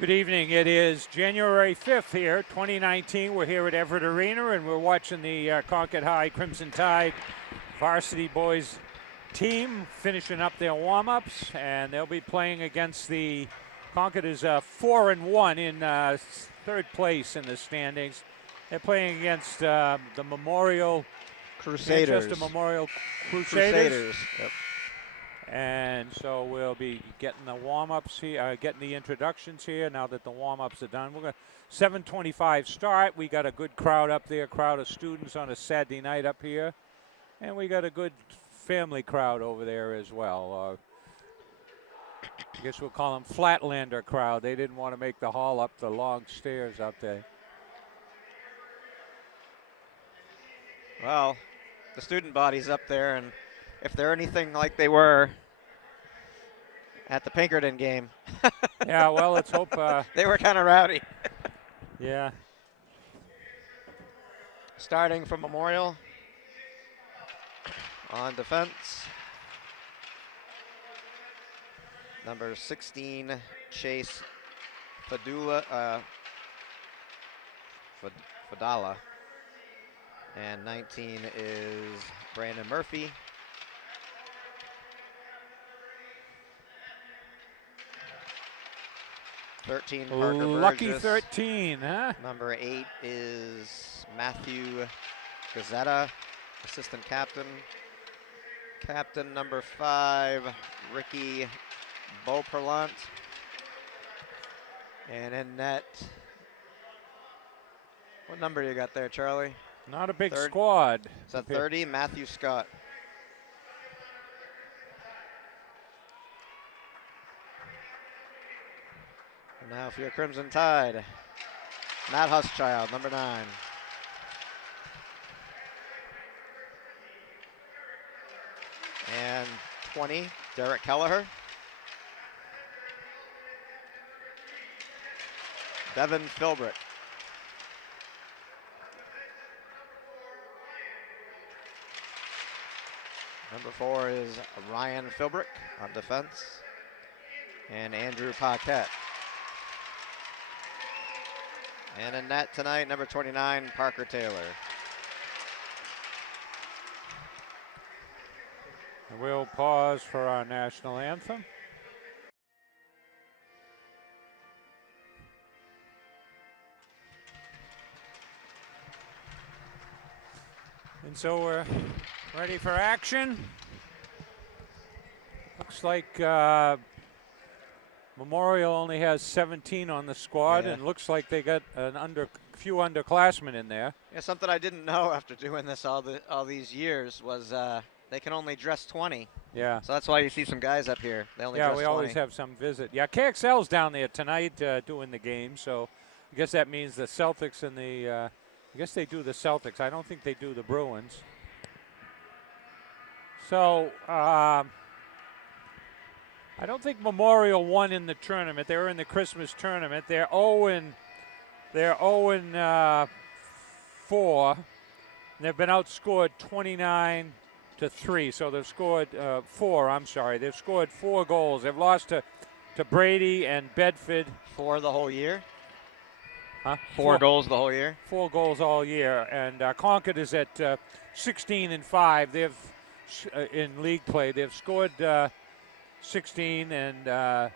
Good evening. It is January 5th here, 2019. We're here at Everett Arena, and we're watching the Concord High Crimson Tide varsity boys team finishing up their warm-ups, and they'll be playing against the Concord is 4-1 in third place in the standings. They're playing against the Memorial Crusaders. Manchester Memorial Crusaders. Yep. And so we'll be getting the warm-ups here, getting the introductions here now that the warm-ups are done. We're going to 7:25 start. We got a good crowd up there, crowd of students on a Saturday night up here. And we got a good family crowd over there as well. I guess we'll call them Flatlander crowd. They didn't want to make the hall up the long stairs up there. Well, the student body's up there, and if they're anything like they were at the Pinkerton game. Yeah, well, let's hope. They were kind of rowdy. Yeah. Starting from Memorial on defense. Number 16, Chase Fadala. And 19 is Brandon Murphy. Parker Lucky Burgess. 13, huh? Number 8 is Matthew Gazzetta, assistant captain. Captain number 5, Ricky Beauperlant. And in net, what number you got there, Charlie? Not a big squad. Is that 30? Matthew Scott. And now for your Crimson Tide, Matt Huschild, number 9. And 20, Derek Kelleher. Devin Philbrick. Number 4 is Ryan Philbrick on defense. And Andrew Paquette. And in net tonight, number 29, Parker Taylor. We'll pause for our national anthem. And so we're ready for action. Looks like Memorial only has 17 on the squad, Yeah. and looks like they got a few underclassmen in there. Yeah, something I didn't know after doing this all these years was they can only dress 20. Yeah. So that's why you see some guys up here. They only Yeah, dress we 20. always have some visit. Yeah, KXL's down there tonight doing the game, so I guess that means the Celtics and the I guess they do the Celtics. I don't think they do the Bruins. So I don't think Memorial won in the tournament. They were in the Christmas tournament. They're 0-4. They've been outscored 29-3. So they've scored 4. I'm sorry. They've scored 4 goals. They've lost to Brady and Bedford. 4 the whole year? Huh? 4 goals the whole year? 4 goals all year. And Concord is at 16-5. They've in league play. They've scored 16 and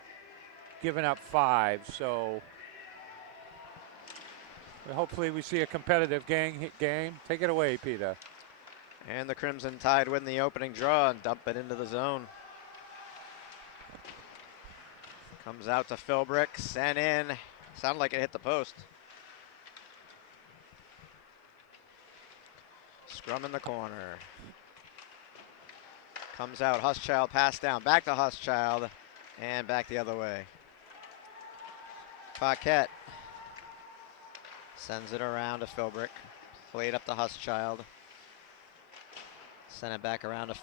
given up 5. So hopefully we see a competitive game. Take it away, Peter. And the Crimson Tide win the opening draw and dump it into the zone. Comes out to Philbrick, sent in. Sounded like it hit the post. Scrum in the corner. Comes out, Huschild, pass down, back to Huschild, and back the other way. Paquette sends it around to Philbrick, played up to Huschild, sent it back around to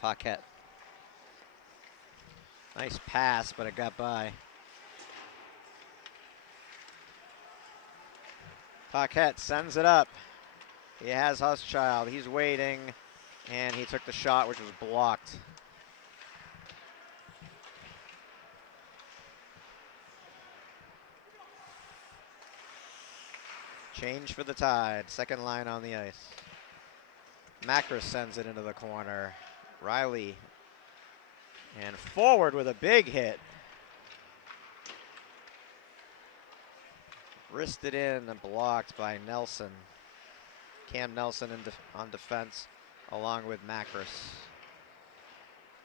Paquette. Nice pass, but it got by. Paquette sends it up. He has Huschild, he's waiting. And he took the shot, which was blocked. Change for the Tide. Second line on the ice. Macris sends it into the corner. Riley. And forward with a big hit. Wristed in and blocked by Nelson. Cam Nelson on defense along with Macris.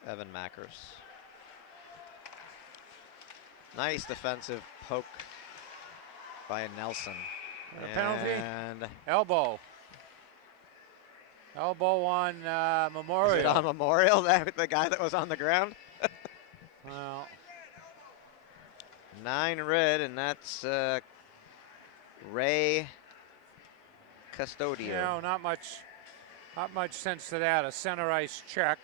Evan Macris. Nice defensive poke by Nelson. And a penalty. And Elbow. Elbow on Memorial. is it on Memorial, the guy that was on the ground? Well, 9 red, and that's Ray Custodio. you know, not much sense to that. A center ice check.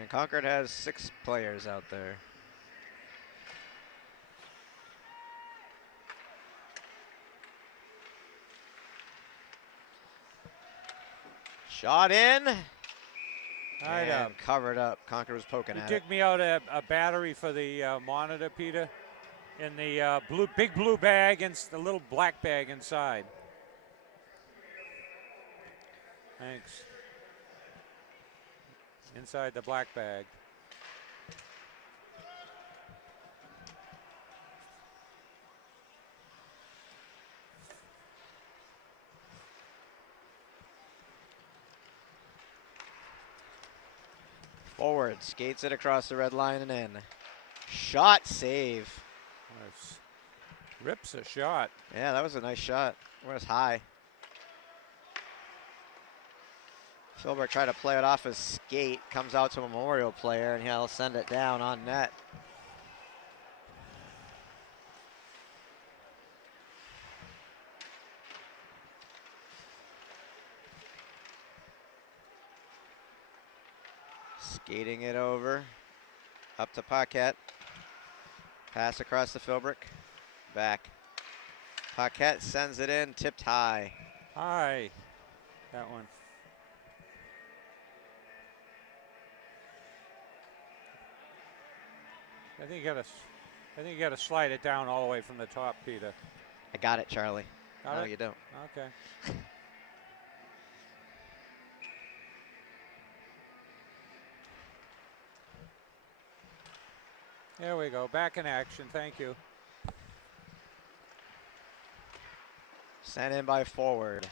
And Concord has 6 players out there. Shot in. Right and up. covered up. Concord was poking You at dig it. me out a battery for the monitor, Peter, in the big blue bag and the little black bag inside. Thanks. Inside the black bag. Forward, skates it across the red line and in. Shot save. Nice. Rips a shot. Yeah, that was a nice shot. It was high. Philbrook tried to play it off his skate, comes out to a Memorial player, and he'll send it down on net. Skating it over, up to Paquette. Pass across to Philbrook, back. Paquette sends it in, tipped high. High. That one. I think you got to slide it down all the way from the top, Peter. I got it, Charlie. Got No, it? you don't. Okay. There we go. Back in action. Thank you. Sent in by forward.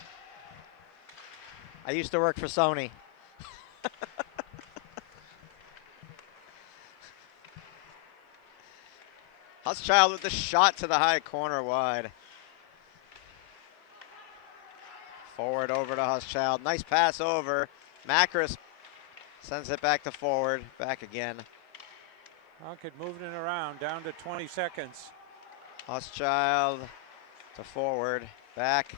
I used to work for Sony. Huschild with the shot to the high corner wide. Forward over to Huschild. Nice pass over. Macris sends it back to forward. Back again. Concord moving it around. Down to 20 seconds. Huschild to forward. Back.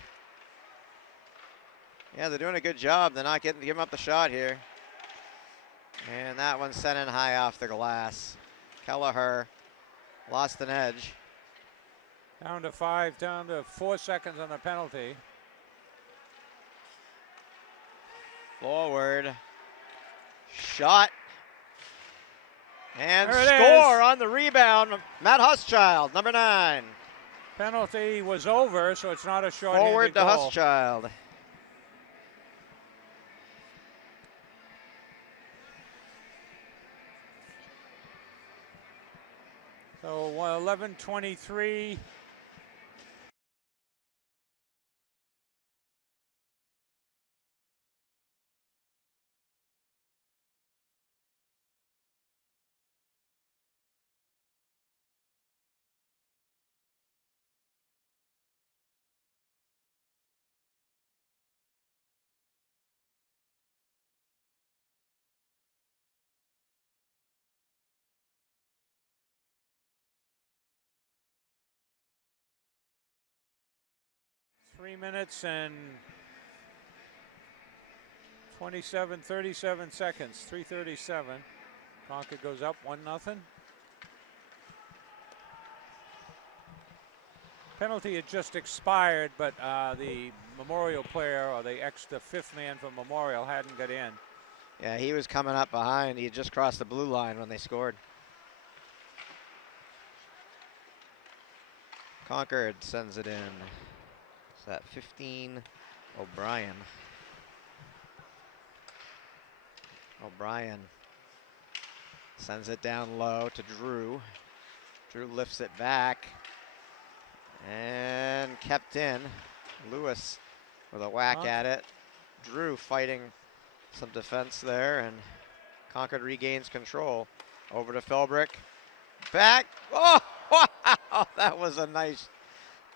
Yeah, they're doing a good job. They're not giving up the shot here. And that one sent in high off the glass. Kelleher lost an edge. Down to 5. Down to 4 seconds on the penalty. Forward. Shot. And There it score is. on the rebound. Matt Huschild, number 9. Penalty was over, so it's not a short-handed Forward to goal. Huschild. So 11:23. Three minutes and 37 seconds. 3:37. Concord goes up 1-0. Penalty had just expired, but the Memorial player, or the extra fifth man from Memorial, hadn't got in. Yeah, he was coming up behind. He had just crossed the blue line when they scored. Concord sends it in. Is that 15? O'Brien. O'Brien sends it down low to Drew. Drew lifts it back and kept in. Lewis with a whack at it. Drew fighting some defense there, and Concord regains control. Over to Philbrick. Back. Oh, wow, that was a nice.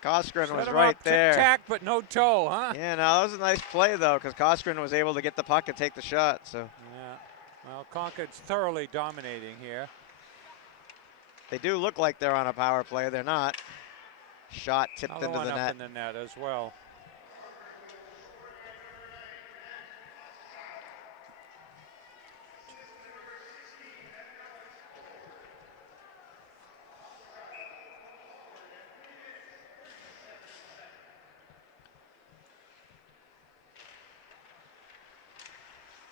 Coskren was right there. Tic-tac, but no toe, huh? Yeah, no, that was a nice play, though, because Coskren was able to get the puck and take the shot. So. Yeah, well, Concord's thoroughly dominating here. They do look like they're on a power play. They're not. Shot tipped Another into one the up net. in the net as well.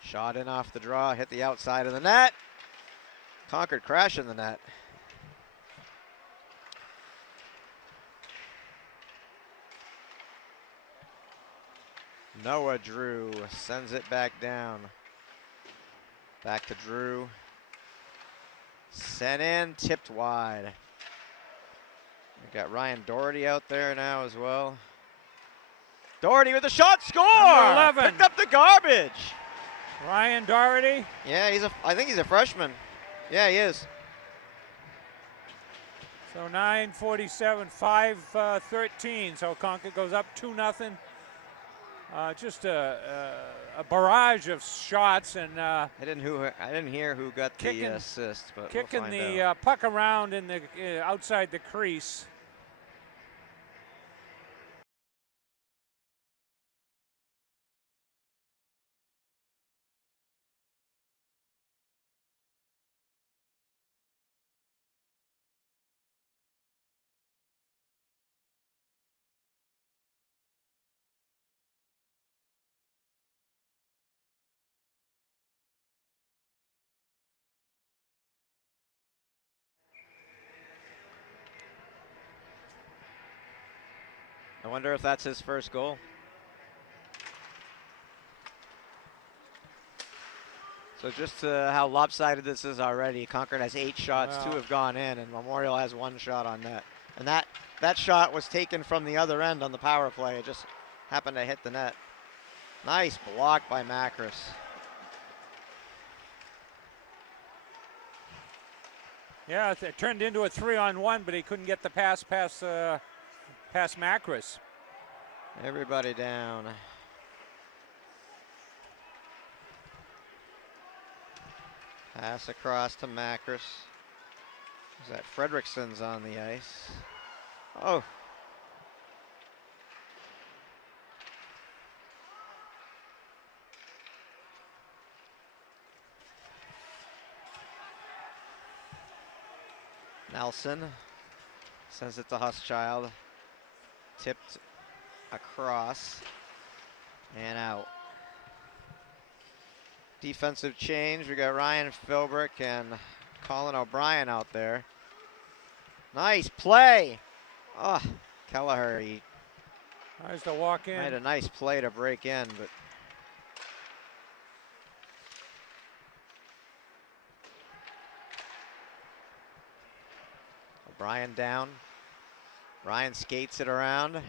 Shot in off the draw, hit the outside of the net. Concord crashing the net. Noah Drew sends it back down. Back to Drew. Sent in, tipped wide. We got Ryan Doherty out there now as well. Doherty with a shot, score! Number 11. Picked up the garbage. Ryan Doherty. Yeah, I think he's a freshman. Yeah, he is. So 9:47, 5:13. So Concord goes up 2-0. Just a barrage of shots, and I didn't hear who got the assist, but kicking we'll the puck around in the outside the crease. I wonder if that's his first goal. So just how lopsided this is already. Concord has 8 shots, 2 have gone in, and Memorial has 1 shot on net. And that shot was taken from the other end on the power play. It just happened to hit the net. Nice block by Macris. Yeah, it turned into a 3-on-1, but he couldn't get the pass past Macris. Everybody down. Pass across to Macris. Is that Fredrickson's on the ice? Oh. Nelson sends it to Huschild. Tipped across and out. Defensive change. We got Ryan Philbrick and Colin O'Brien out there. Nice play. Oh, Kelleher, he tries to walk in. made a nice play to break in, but O'Brien down. Ryan skates it around.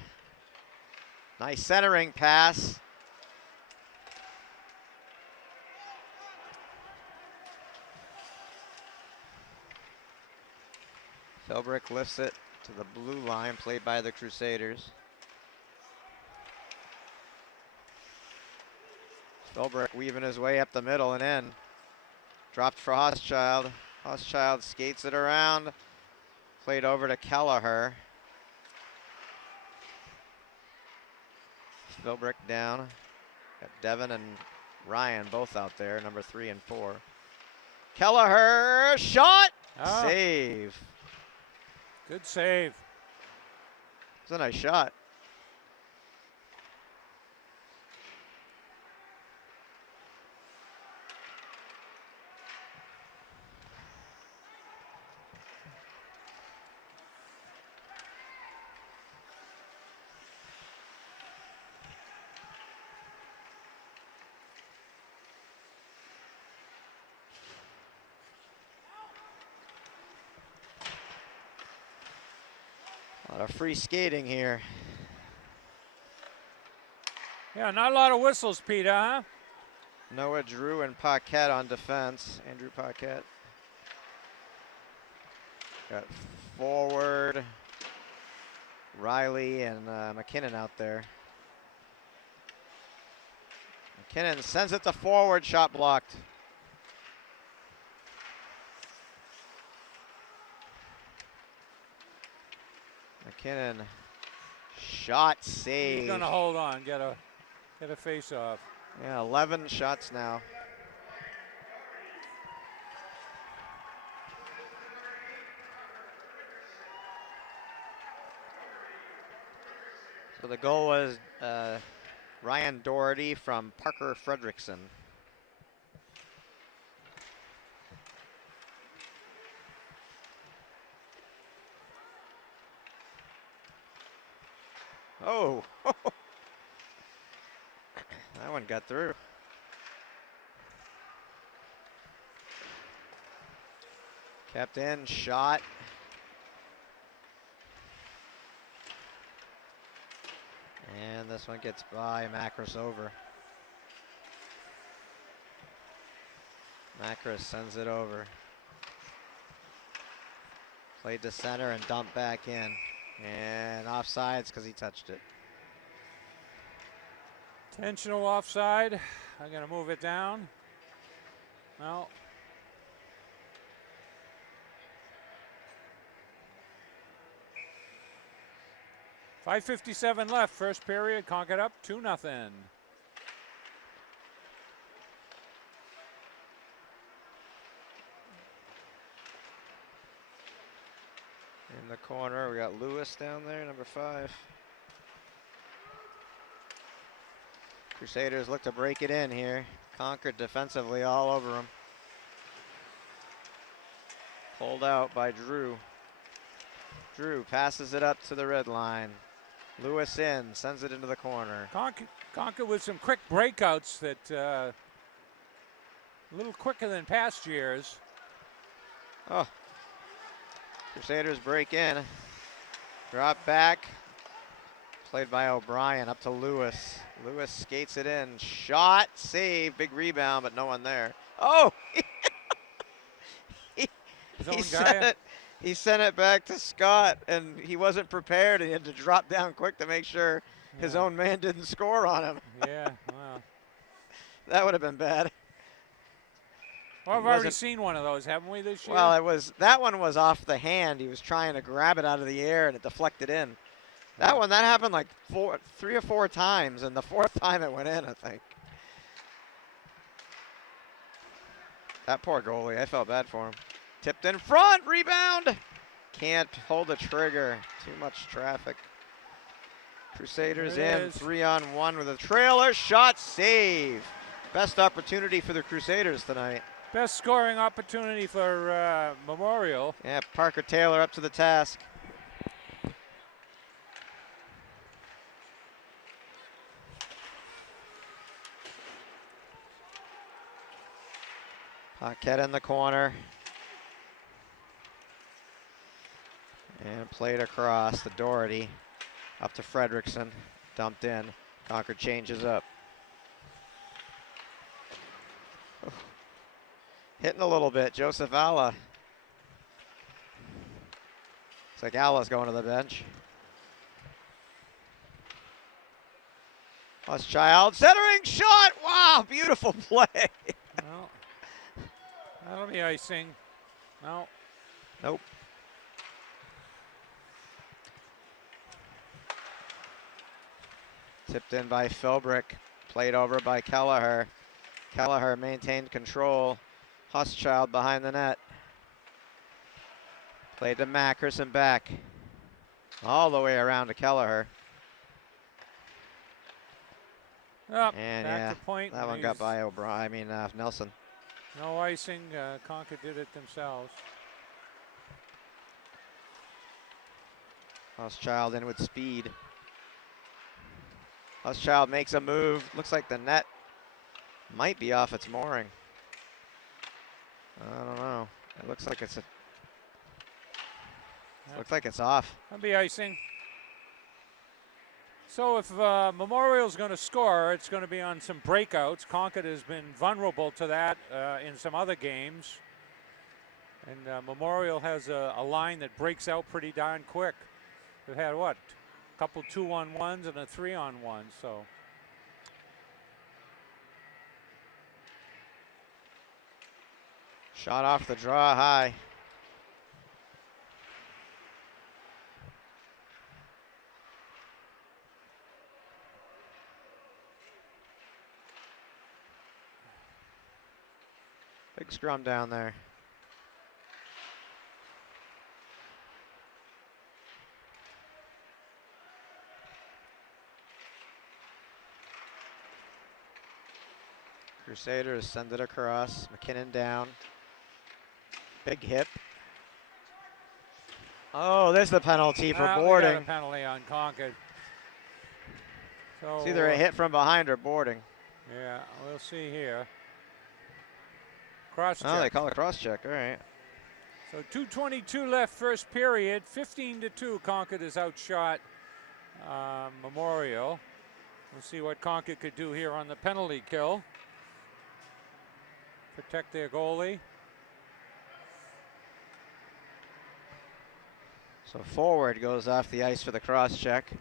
Nice centering pass. Philbrick lifts it to the blue line, played by the Crusaders. Philbrick weaving his way up the middle and in. Dropped for Huschild. Huschild skates it around. Played over to Kelleher. Philbrick down. Got Devin and Ryan both out there, number 3 and 4. Kelleher, shot! Oh. Save. Good save. It's It's a nice shot. A lot of free skating here. Yeah, not a lot of whistles, Peter, huh? Noah, Drew, and Paquette on defense. Andrew Paquette. Got forward Riley and McKinnon out there. McKinnon sends it to forward, shot blocked. McKinnon, shot save. He's gonna hold on, get a face off. Yeah, 11 shots now. So the goal was Ryan Doherty from Parker Fredrickson. Oh, that one got through. Kept in, shot. And this one gets by, Macris over. Macris sends it over. Played to center and dumped back in. And offsides because he touched it. Intentional offside. I'm going to move it down. No. .5:57 left, first period. Concord up 2-0. In the corner, we got Lewis down there, number 5. Crusaders look to break it in here. Concord defensively all over them. Pulled out by Drew. Drew passes it up to the red line. Lewis in, sends it into the corner. Concord with some quick breakouts that a little quicker than past years. Oh. Crusaders break in. Drop back. Played by O'Brien up to Lewis. Lewis skates it in. Shot, save, big rebound, but no one there. Oh! He sent it back to Scott, and he wasn't prepared. He had to drop down quick to make sure his own man didn't score on him. Yeah, wow. That would have been bad. Well, I've already seen one of those, haven't we, this year? Well, that one was off the hand. He was trying to grab it out of the air, and it deflected in. That happened like 3 or 4 times, and the 4th time it went in, I think. That poor goalie, I felt bad for him. Tipped in front, rebound. Can't hold the trigger. Too much traffic. Crusaders in, 3-on-1 with a trailer. Shot, save. Best opportunity for the Crusaders tonight. Best scoring opportunity for Memorial. Yeah, Parker Taylor up to the task. Paquette in the corner. And played across to Doherty. Up to Fredrickson. Dumped in. Concord changes up. Hitting a little bit. Joseph Alla. Looks like Alla's going to the bench. Child centering shot. Wow, beautiful play. Well, that'll be icing. No. Nope. Tipped in by Philbrick. Played over by Kelleher. Kelleher maintained control. Huschild behind the net. Played to Macris and back. All the way around to Kelleher. Up, And back yeah, to point. that one got by O'Brien. Nelson. No icing. Concord did it themselves. Housechild in with speed. Housechild makes a move. Looks like the net might be off its mooring. I don't know. It looks like it's looks like it's off. That'll be icing. So if Memorial's going to score, it's going to be on some breakouts. Concord has been vulnerable to that in some other games. And Memorial has a line that breaks out pretty darn quick. They've had, what, a couple 2-on-1s and a 3-on-1, so. Shot off the draw high. Big scrum down there. Crusaders send it across. McKinnon down. Big hit. Oh, there's the penalty for boarding. We got a penalty on Concord. So, it's either a hit from behind or boarding. Yeah, we'll see here. Cross check. Oh, they call a cross check. All right. So 2:22 left first period. 15-2. Concord is outshot Memorial. We'll see what Concord could do here on the penalty kill. Protect their goalie. So forward goes off the ice for the cross check.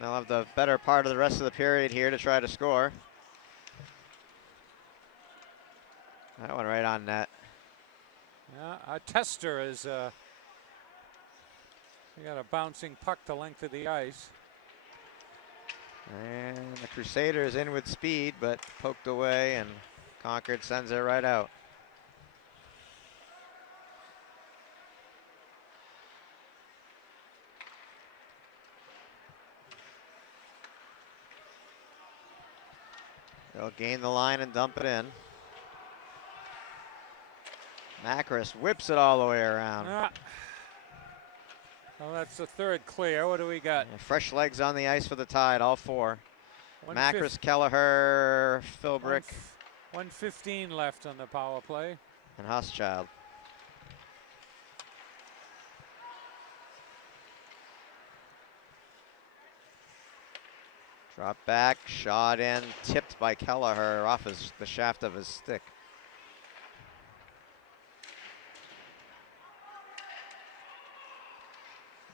They'll have the better part of the rest of the period here to try to score. That one right on net. Yeah, a tester is we got a bouncing puck the length of the ice. And the Crusaders in with speed, but poked away, and Concord sends it right out. They'll gain the line and dump it in. Macris whips it all the way around. Well, that's the third clear. What do we got? And fresh legs on the ice for the Tide, all four. Macris, Kelleher, Philbrick. 1:15 left on the power play. And Housechild. Drop back, shot in, tipped by Kelleher off the shaft of his stick.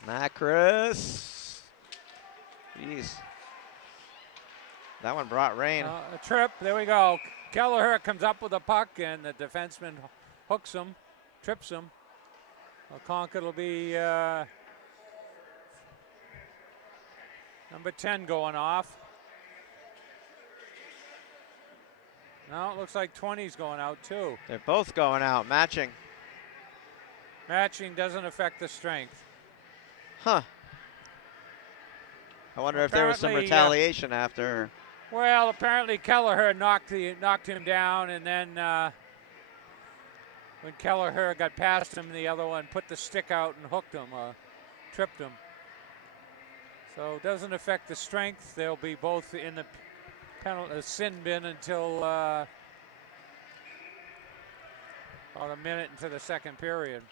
Macris. Jeez. That one brought rain. A trip. There we go. Kelleher comes up with a puck, and the defenseman hooks him, trips him. Well, Concord will be number 10 going off. No, it looks like 20's going out too. They're both going out, matching. Matching doesn't affect the strength. Huh. I wonder if there was some retaliation after. Well, apparently Kelleher knocked him down, and then when Kelleher got past him, the other one put the stick out and hooked him, tripped him. So it doesn't affect the strength. They'll be both in the sin bin until about a minute into the second period.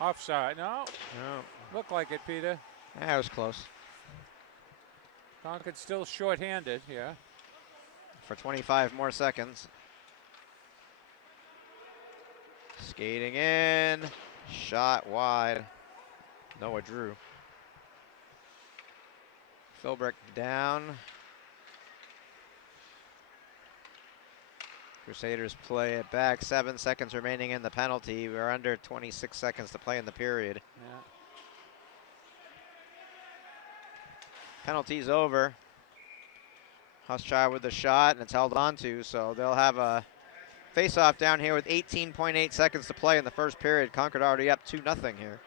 Offside, no. Looked like it, Peter. That was close. Concord still short-handed here. For 25 more seconds. Skating in, shot wide. Noah Drew. Philbrick down. Crusaders play it back. 7 seconds remaining in the penalty. We're under 26 seconds to play in the period. Yeah. Penalty's over. Huschai with the shot, and it's held on to, so they'll have a face-off down here with 18.8 seconds to play in the first period. Concord already up 2-0 here.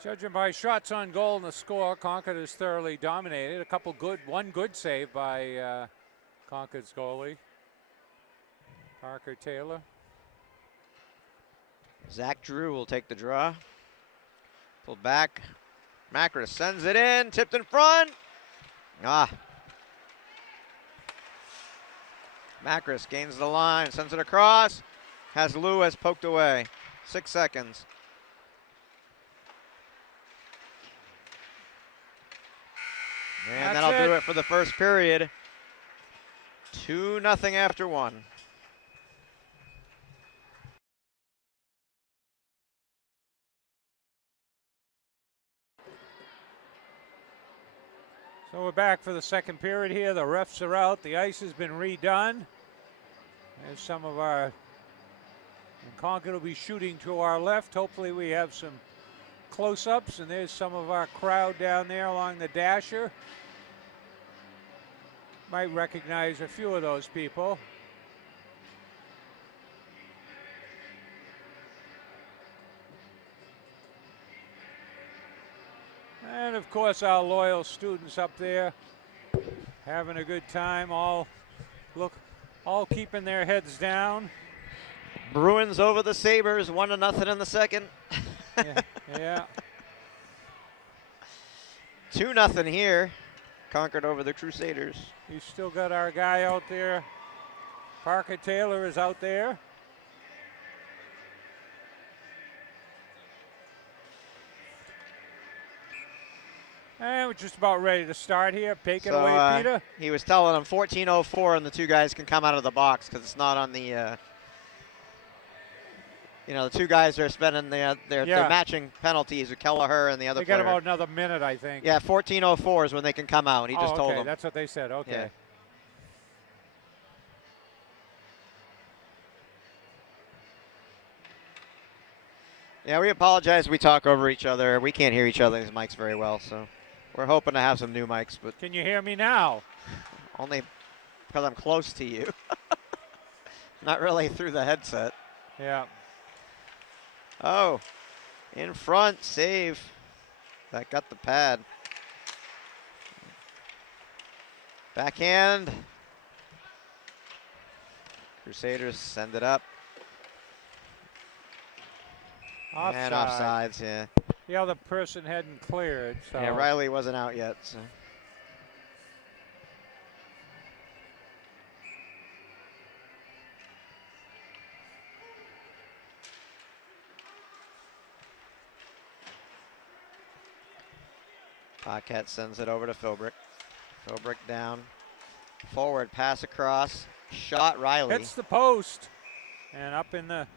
Judging by shots on goal and the score, Concord is thoroughly dominated. One good save by Concord's goalie, Parker Taylor. Zach Drew will take the draw. Pulled back. Macris sends it in, tipped in front. Macris gains the line, sends it across. Has Lewis poked away. 6 seconds. And that'll do it for the first period. 2-0 after 1. So we're back for the second period here. The refs are out. The ice has been redone. There's some of our, and Concord will be shooting to our left. Hopefully we have some close-ups, and there's some of our crowd down there along the dasher. Might recognize a few of those people. And of course our loyal students up there having a good time, all keeping their heads down. Bruins over the Sabres, 1-0 in the second. Yeah. 2-0 here. Concord over the Crusaders. You still got our guy out there. Parker Taylor is out there. And we're just about ready to start here. Take it away, Peter. He was telling them 14:04, and the two guys can come out of the box because it's not on the. The two guys are spending their matching penalties with Kelleher and the other player. They got about another minute, I think. Yeah, 14:04 is when they can come out. He just told them. That's what they said. Okay. Yeah, we apologize. We talk over each other. We can't hear each other's mics very well, so we're hoping to have some new mics. But can you hear me now? Only because I'm close to you. Not really through the headset. Yeah. Oh, in front, save. That got the pad. Backhand. Crusaders send it up. Offside. And offsides, yeah. The other person hadn't cleared. So. Yeah, Riley wasn't out yet. So. Paquette sends it over to Philbrick. Philbrick down. Forward, pass across. Shot Riley. Hits the post. And up in the...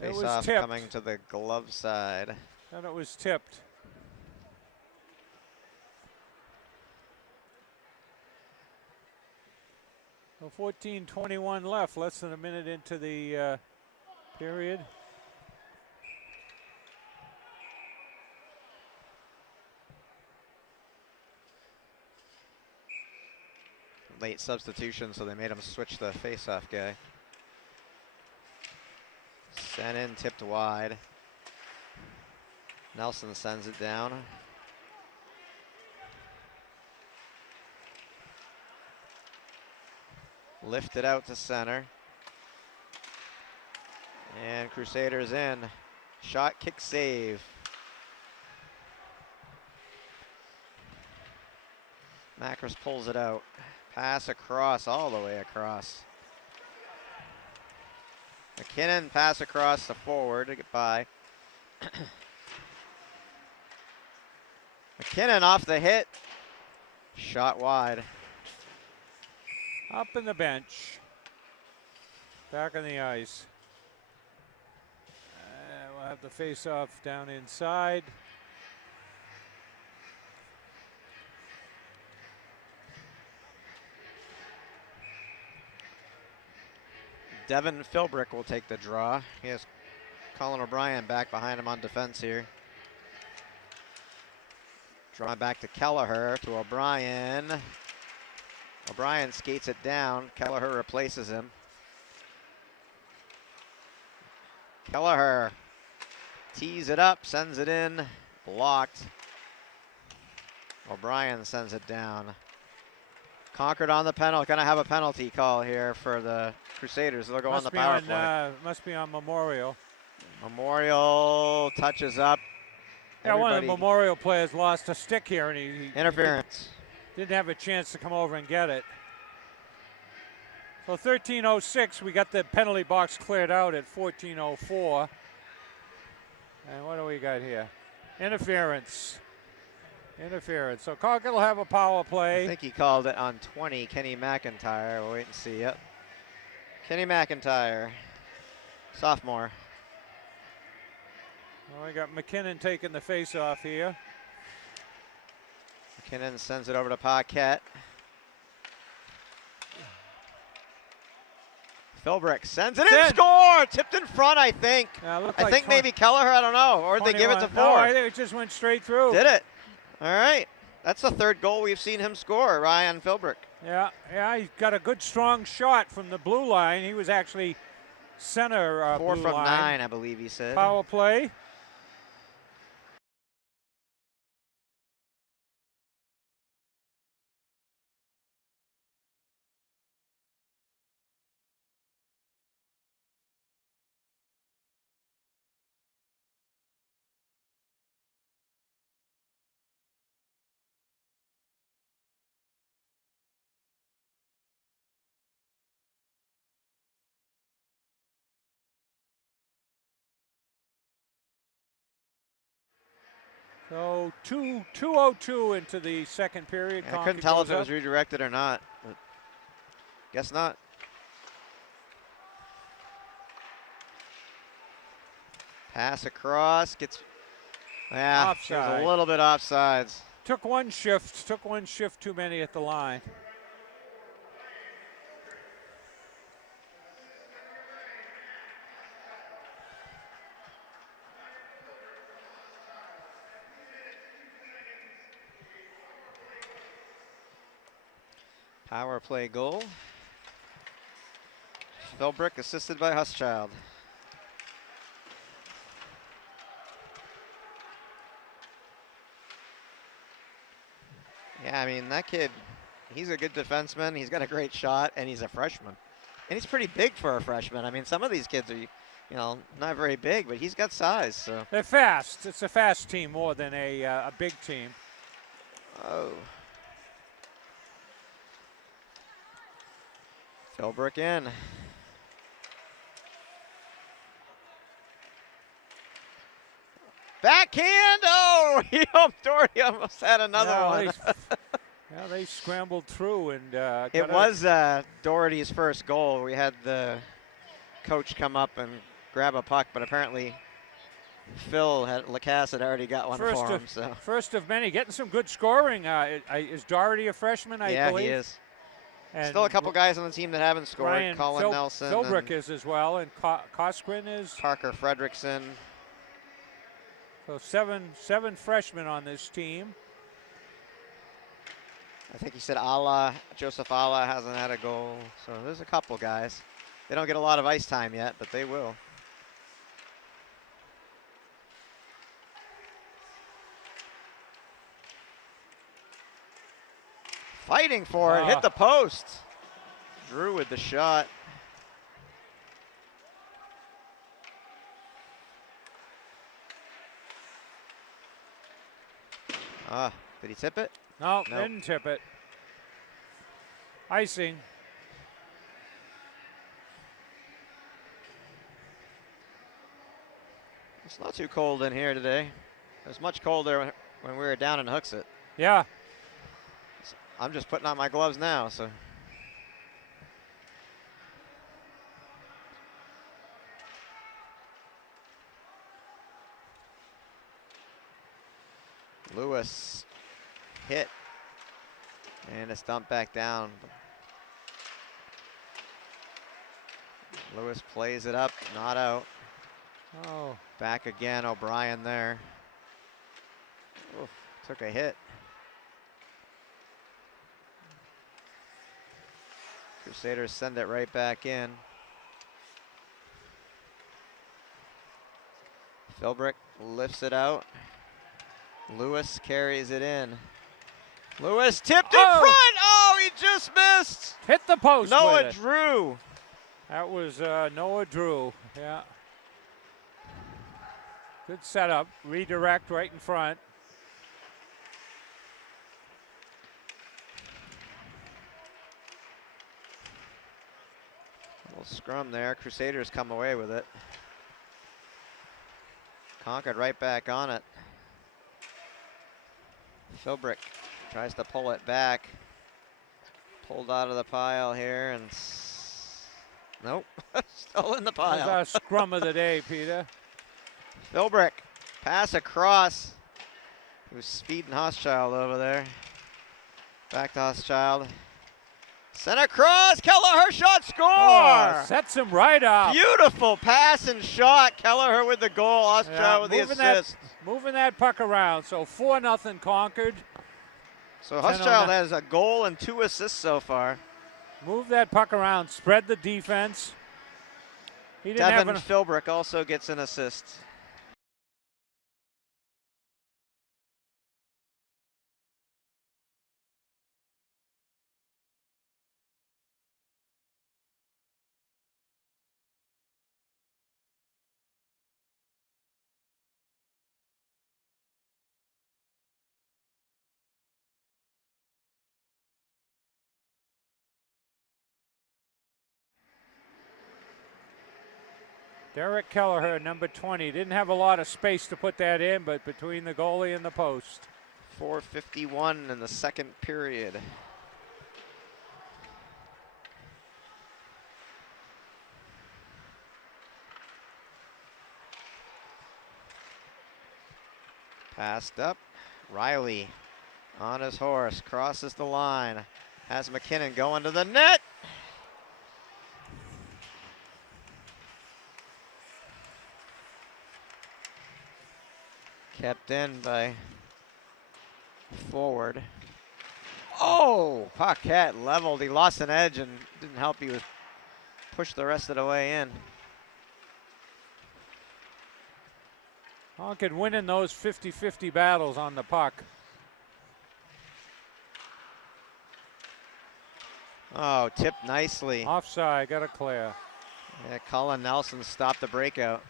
Face off coming to the glove side. And it was tipped. So 14:21 left, less than a minute into the period. Late substitution, so they made him switch the face-off guy. Sent in, tipped wide. Nelson sends it down. Lifted out to center. And Crusaders in. Shot, kick, save. Macris pulls it out. Pass across, all the way across. McKinnon pass across the forward to get by. McKinnon off the hit. Shot wide. Up in the bench. Back on the ice. We'll have the face-off down inside. Devin Philbrick will take the draw. He has Colin O'Brien back behind him on defense here. Drawn back to Kelleher, to O'Brien. O'Brien skates it down. Kelleher replaces him. Kelleher tees it up, sends it in, blocked. O'Brien sends it down. Concord on the penalty, gonna have a penalty call here for the Crusaders. They'll go on the power play. Must be on Memorial. Memorial touches up. Yeah, one of the Memorial players lost a stick here, and he interference. Didn't have a chance to come over and get it. So 13:06, we got the penalty box cleared out at 14:04. And what do we got here? Interference. Interference. So Concord will have a power play. I think he called it on 20, Kenny McIntyre. We'll wait and see. Yep. Kenny McIntyre, sophomore. Well, we got McKinnon taking the face off here. McKinnon sends it over to Paquette. Philbrick sends it in, score! Tipped in front, I think. I think maybe Kelleher, I don't know. Or did they give it to Ford? No, I think it just went straight through. Did it? All right. That's the third goal we've seen him score, Ryan Philbrick. Yeah, he got a good strong shot from the blue line. He was actually center 4 blue from line. 9, I believe he said. Power play. So 2:02 into the second period. I couldn't tell if it was redirected or not, but guess not. Pass across, gets, yeah, she was a little bit offsides. Took one shift too many at the line. Power play goal. Philbrick assisted by Huschild. Yeah, I mean, that kid, he's a good defenseman. He's got a great shot, and he's a freshman. And he's pretty big for a freshman. I mean, some of these kids are, not very big, but he's got size. So they're fast. It's a fast team more than a big team. Oh. Philbrick in. Backhand! Oh, Doherty almost had another one. They scrambled through and it was Doherty's first goal. We had the coach come up and grab a puck, but apparently Lacasse had already got one for him. So first of many, getting some good scoring. Is Doherty a freshman? I believe. Yeah, he is. And still a couple guys on the team that haven't scored. Colin Nelson. Philbrick is as well, and Koskrin is. Parker Fredrickson. So seven freshmen on this team. I think he said Joseph Alla hasn't had a goal. So there's a couple guys. They don't get a lot of ice time yet, but they will. Fighting for it, hit the post. Drew with the shot. Did he tip it? No, nope. Didn't tip it. Icing. It's not too cold in here today. It was much colder when we were down in Hooksett. Yeah. I'm just putting on my gloves now, so. Lewis hit, and it's dumped back down. Lewis plays it up, not out. Oh. Back again, O'Brien there. Oof, Took a hit. Crusaders send it right back in. Philbrick lifts it out. Lewis carries it in. Lewis tipped in front. Oh, he just missed. Hit the post. Noah with it. Drew. That was Noah Drew. Yeah. Good setup. Redirect right in front. Little scrum there. Crusaders come away with it. Concord right back on it. Philbrick tries to pull it back. Pulled out of the pile here and nope, still in the pile. That's our scrum of the day, Peter. Philbrick, pass across. He was speeding Hochschild over there. Back to Hochschild. Sent across, Kelleher shot, score! Oh, sets him right up. Beautiful pass and shot. Kelleher with the goal, Hochschild with the assist. Moving that puck around, so 4-0 Concord. So Hochschild has a goal and 2 assists so far. Move that puck around, spread the defense. He didn't Devin Philbrick also gets an assist. Derek Kelleher, number 20. Didn't have a lot of space to put that in, but between the goalie and the post. 4:51 in the second period. Passed up. Riley on his horse, crosses the line. Has McKinnon going to the net. Kept in by forward. Oh, Paquette leveled. He lost an edge and didn't help. He was pushed the rest of the way in. Concord winning those 50-50 battles on the puck. Oh, tipped nicely. Offside, got to clear. Yeah, Colin Nelson stopped the breakout.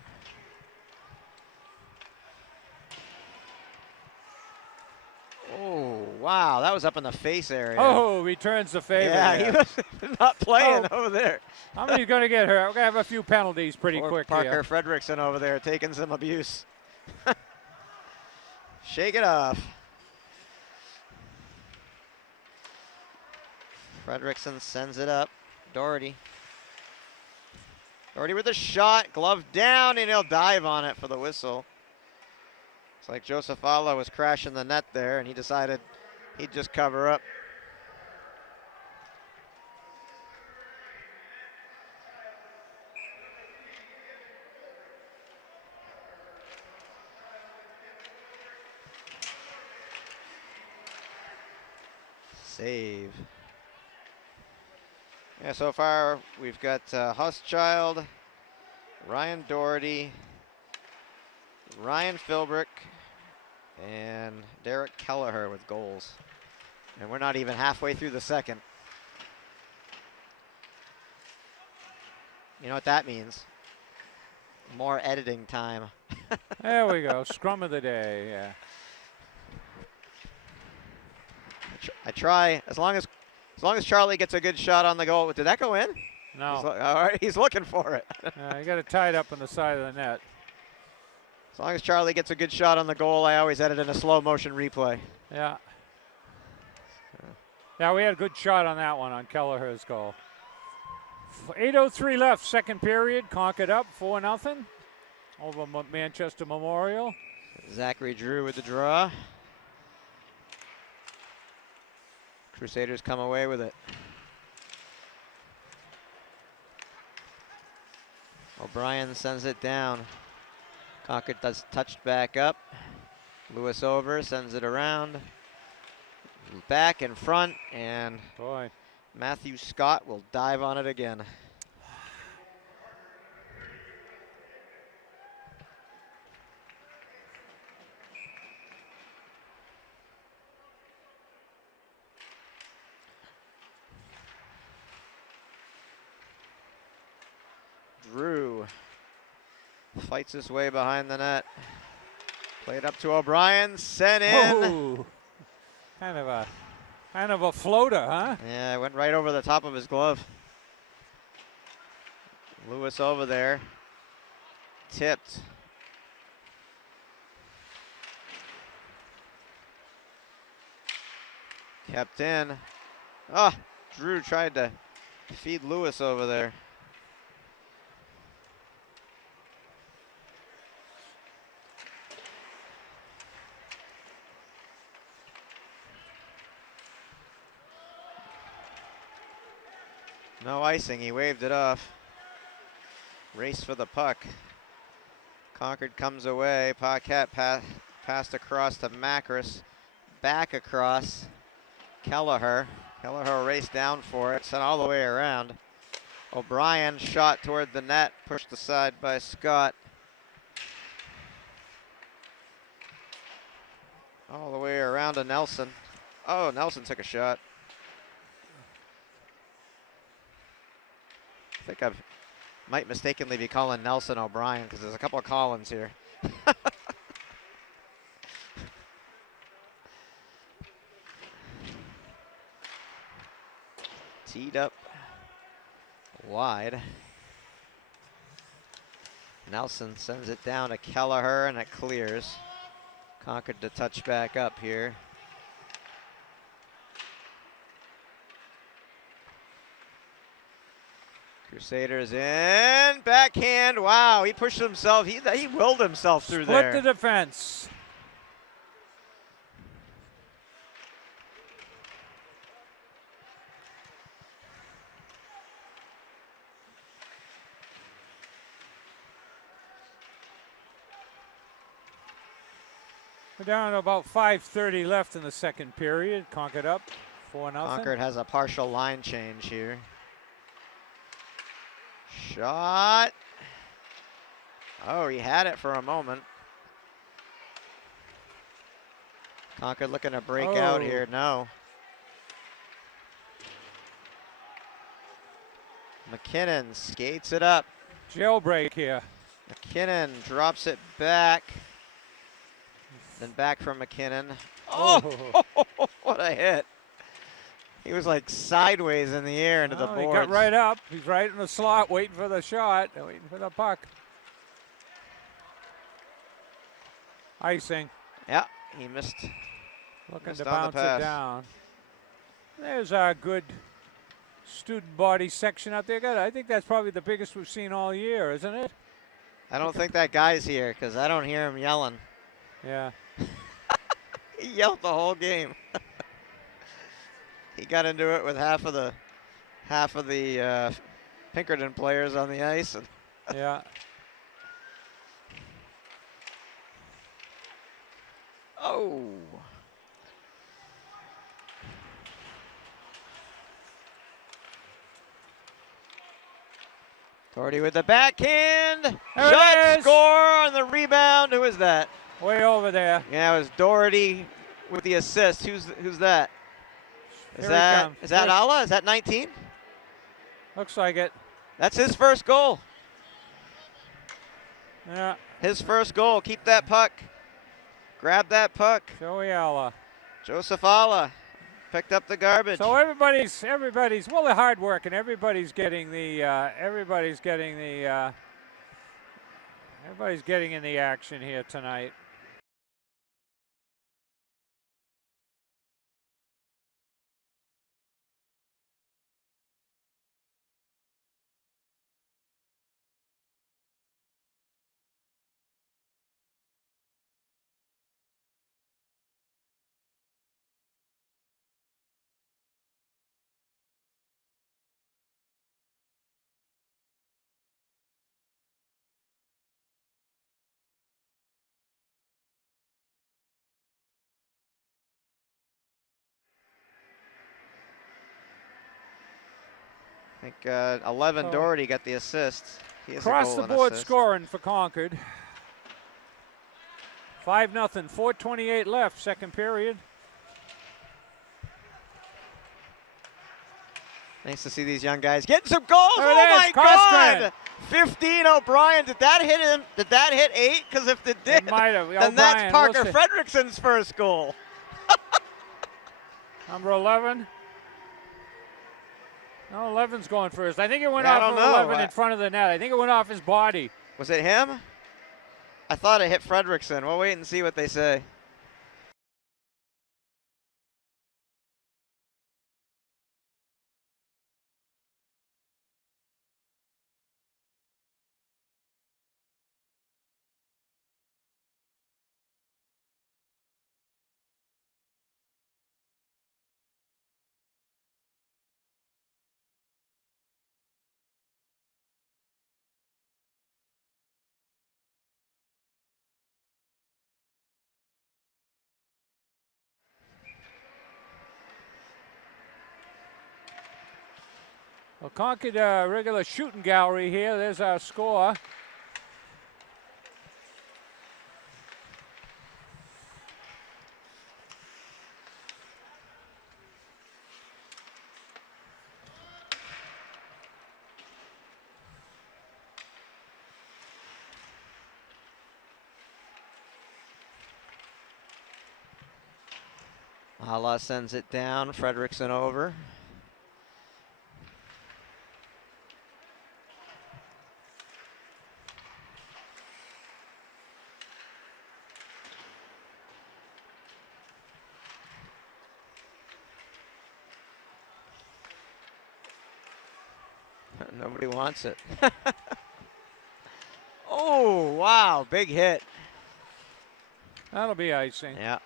Oh, wow, that was up in the face area. Oh, returns the favor. Yeah, there. he was not playing over there. How many's going to get hurt? We're going to have a few penalties pretty Poor quick Parker here. Fredrickson over there taking some abuse. Shake it off. Fredrickson sends it up. Doherty. Doherty with a shot, glove down, and he'll dive on it for the whistle. It's like Joseph Alla was crashing the net there, and he decided he'd just cover up. Save. Yeah, so far we've got Hochschild, Ryan Doherty, Ryan Philbrick, and Derek Kelleher with goals. And we're not even halfway through the second. You know what that means? More editing time. There we go, scrum of the day, yeah. I try, as long as Charlie gets a good shot on the goal. Did that go in? No. All right, he's looking for it. You got it tied up on the side of the net. As long as Charlie gets a good shot on the goal, I always edit in a slow motion replay. Yeah. Yeah, we had a good shot on that one on Kelleher's goal. 8:03 left, second period. Concord up 4-0 over Manchester Memorial. Zachary Drew with the draw. Crusaders come away with it. O'Brien sends it down. Concord does touched back up. Lewis over, sends it around. Back in front, and Boy. Matthew Scott will dive on it again. Drew fights his way behind the net. Played up to O'Brien, sent in. Oh, kind of a floater, huh? Yeah, it went right over the top of his glove. Lewis over there. Tipped. Kept in. Ah, Drew tried to feed Lewis over there. No icing, he waved it off. Race for the puck. Concord comes away. Paquette passed across to Macris. Back across. Kelleher. Kelleher raced down for it, sent all the way around. O'Brien shot toward the net, pushed aside by Scott. All the way around to Nelson. Oh, Nelson took a shot. I think I might mistakenly be calling Nelson O'Brien because there's a couple of Collins here. Teed up wide. Nelson sends it down to Kelleher and it clears. Concord to touch back up here. Crusaders in, backhand, wow, he pushed himself, he willed himself through there. Split the defense. We're down to about 5:30 left in the second period. Concord up 4-0. Concord has a partial line change here. Shot. Oh, he had it for a moment. Concord looking to break out here. No. McKinnon skates it up. Jailbreak here. McKinnon drops it back. Then back from McKinnon. Oh, what a hit. He was like sideways in the air into the boards. He got right up. He's right in the slot waiting for the shot, waiting for the puck. Icing. Yeah, he missed. Looking missed to on the bounce it pass. down. There's our good student body section out there. I think that's probably the biggest we've seen all year, isn't it? I don't think that guy's here because I don't hear him yelling. Yeah. He yelled the whole game. He got into it with half of the Pinkerton players on the ice. And Yeah. oh. Doherty with the backhand. There Shot, it is. score on the rebound. Who is that? Way over there. Yeah, it was Doherty with the assist. Who's that? Is Here he that comes. is that Allah? Is that 19? Looks like it. That's his first goal. Yeah. His first goal. Keep that puck. Grab that puck. Joey Alla. Joseph Allah picked up the garbage. So everybody's well, they're hard work, and everybody's getting in the action here tonight. I think 11 So Doherty got the assist. He has a across goal the and board assist. scoring for Concord. 5-0, 4:28 left, second period. Nice to see these young guys getting some goals. There it Oh is, my Kostrin. God! 15 O'Brien. Did that hit him? Did that hit 8? Because if it did, It might have. then that's O'Brien, Parker we'll see. Fredrickson's first goal. Number 11. No, 11's going first. I think it went Yeah, I off don't of know. 11 in front of the net. I think it went off his body. Was it him? I thought it hit Fredrickson. We'll wait and see what they say. Well, Concord regular shooting gallery here. There's our score. Allah sends it down. Fredrickson over. Nobody wants it. Oh, wow. Big hit. That'll be icing. Yeah.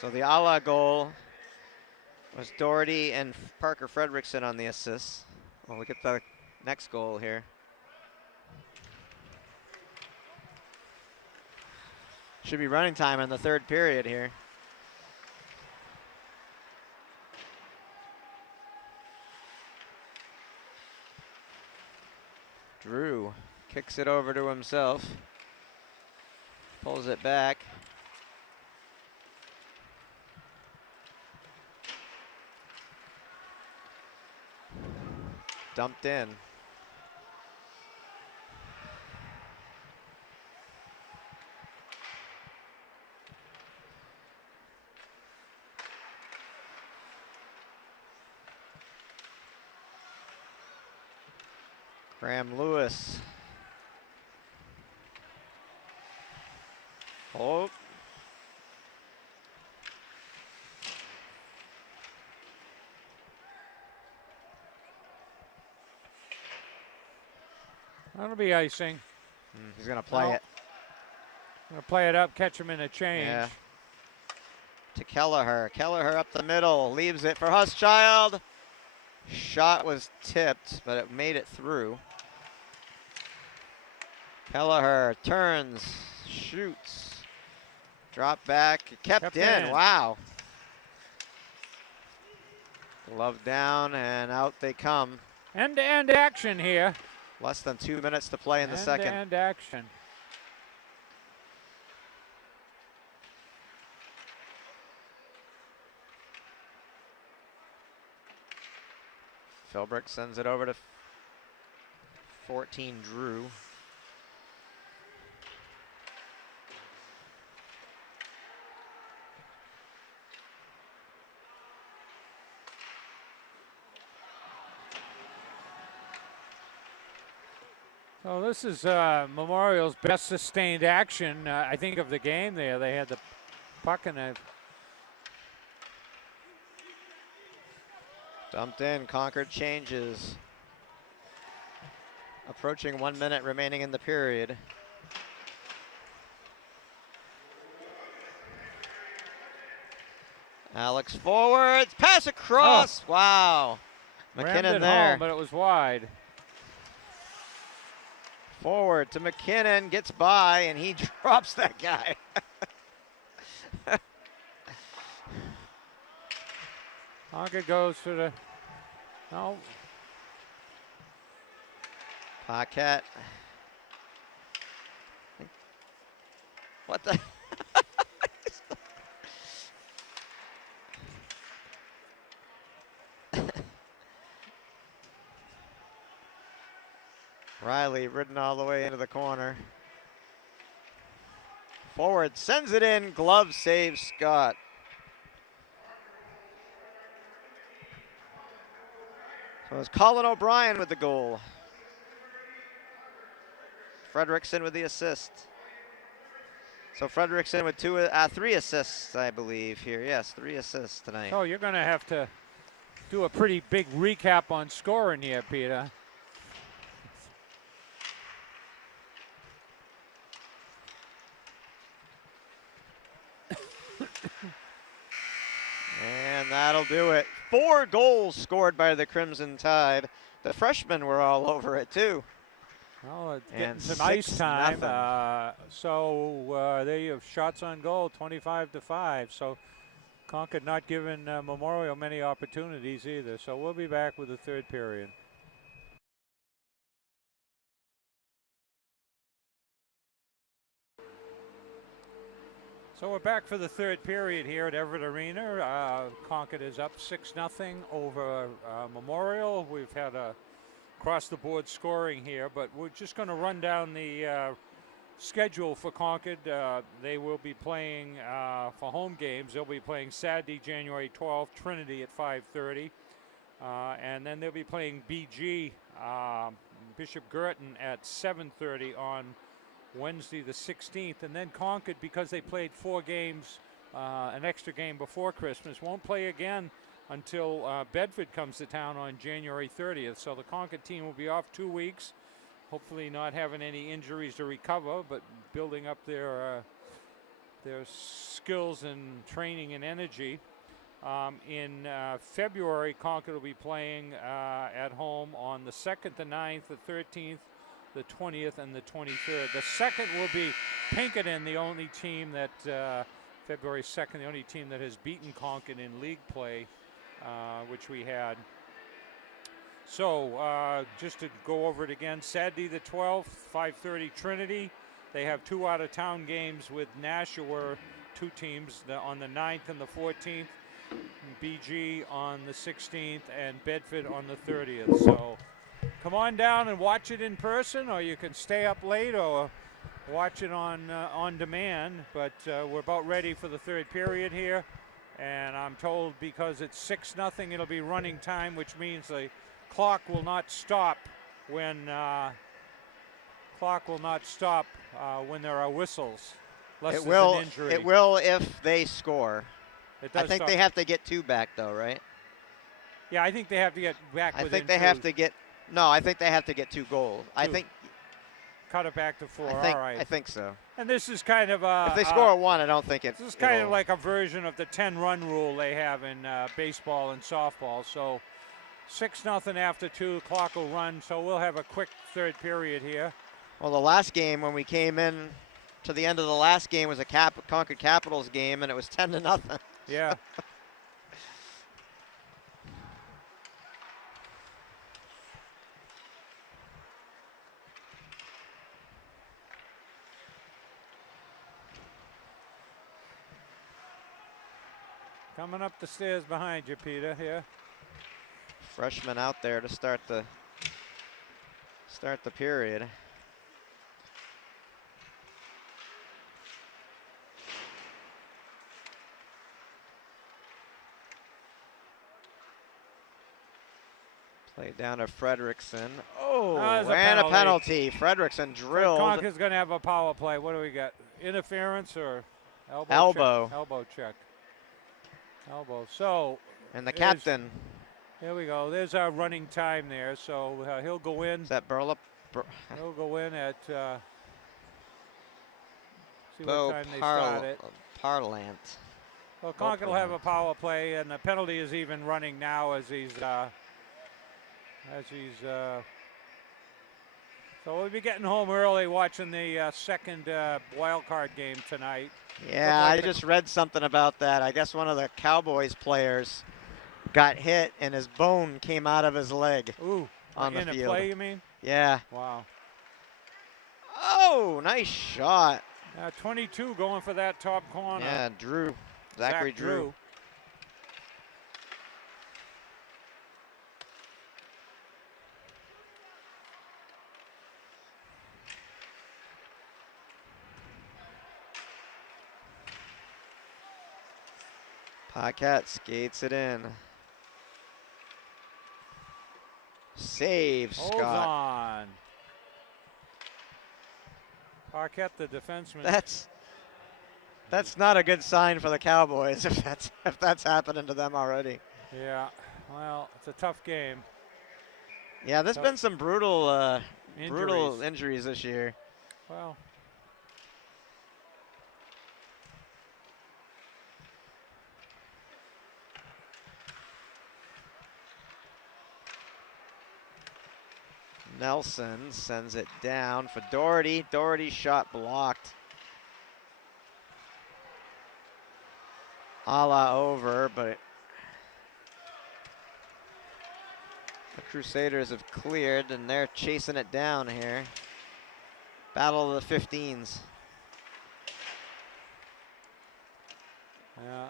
So the Allah goal was Doherty and Parker Fredrickson on the assists. Well, we get the next goal here. Should be running time in the third period here. Drew kicks it over to himself. Pulls it back. Dumped in. Graham Lewis. Oh. That'll be icing. He's going to play it. Gonna play it up, catch him in a change. Yeah. To Kelleher. Kelleher up the middle. Leaves it for Huschild. Shot was tipped, but it made it through. Kelleher turns, shoots. Drop back, kept in. Wow. Glove down and out they come. End-to-end action here. Less than 2 minutes to play in the second. End-to-end action. Philbrick sends it over to 14 Drew. So this is Memorial's best sustained action, I think, of the game there. They had the puck and a Dumped in, Concord changes. Approaching 1 minute remaining in the period. Alex forwards, pass across. Oh. Wow. Rammed McKinnon it there. home, but it was wide. Forward to McKinnon, gets by, and he drops that guy. Concord goes for the, no. Paquette. What the? Riley ridden all the way into the corner. Forward, sends it in, glove saves Scott. So it's Colin O'Brien with the goal. Fredrickson with the assist. So Fredrickson with 3 assists, I believe, here. Yes, 3 assists tonight. Oh, you're going to have to do a pretty big recap on scoring here, Peter. And that'll do it. 4 goals scored by the Crimson Tide. The freshmen were all over it, too. Well, it's getting some ice time. There you have shots on goal, 25-5. So Concord not giving Memorial many opportunities either. So we'll be back with the third period. So we're back for the third period here at Everett Arena. Concord is up 6-0 over Memorial. We've had a across-the-board scoring here, but we're just going to run down the schedule for Concord. They will be playing for home games. They'll be playing Saturday, January 12th, Trinity at 5:30, and then they'll be playing BG, Bishop Girton at 7:30 on Wednesday the 16th, and then Concord, because they played 4 games, an extra game before Christmas, won't play again until Bedford comes to town on January 30th. So the Concord team will be off 2 weeks, hopefully not having any injuries to recover, but building up their skills and training and energy. In February, Concord will be playing at home on the 2nd, the 9th, the 13th, the 20th, and the 23rd. The 2nd will be Pinkerton, the only team that, February 2nd, the only team that has beaten Concord in league play, which we had. So just to go over it again, Saturday the 12th, 5:30 Trinity. They have 2 out-of-town games with Nashua, 2 teams on the 9th and the 14th, BG on the 16th, and Bedford on the 30th. So come on down and watch it in person, or you can stay up late or watch it on demand. But we're about ready for the third period here. And I'm told because it's 6-0, it'll be running time, which means the clock will not stop when when there are whistles. It will. An injury. It will if they score. It does. I think they have to get 2 back, though, right? Yeah, I think they have to get back. I think they have to get. No, I think they have to get 2 goals. 2. I think. Cut it back to 4. All right. I think so. And this is kind of if they score 1, I don't think it. This is kind of like a version of the 10-run rule they have in baseball and softball. So 6-0 after 2, clock will run. So we'll have a quick third period here. Well, the last game when we came in to the end of the last game was a Concord Capitals game, and it was 10-0. Yeah. Coming up the stairs behind you, Peter, here. Freshman out there to start the period. Played down to Fredrickson. Oh, and a penalty. Fredrickson drilled. Concord's going to have a power play. What do we got? Interference or elbow? Check? Elbow check. Elbow. So. And the captain. Here we go. There's our running time there. So he'll go in. Is that Burlap? He'll go in at. See what time they start it. Parlant. Well, Concord will have a power play, and the penalty is even running now as he's. So we'll be getting home early watching the second wild card game tonight. Yeah, like I just read something about that. I guess one of the Cowboys players got hit and his bone came out of his leg. Ooh, on the in field. a play, you mean? Yeah. Wow. Oh, nice shot. 22 going for that top corner. Yeah, Drew. Zachary Drew. Paquette skates it in. Save, Holds Scott. on. Paquette, the defenseman. That's not a good sign for the Cowboys if that's happening to them already. Yeah, well, it's a tough game. Yeah, there's been some brutal Injuries. injuries this year. Well, Nelson sends it down for Doherty. Doherty's shot blocked. Ala over, but the Crusaders have cleared and they're chasing it down here. Battle of the 15s. yeah.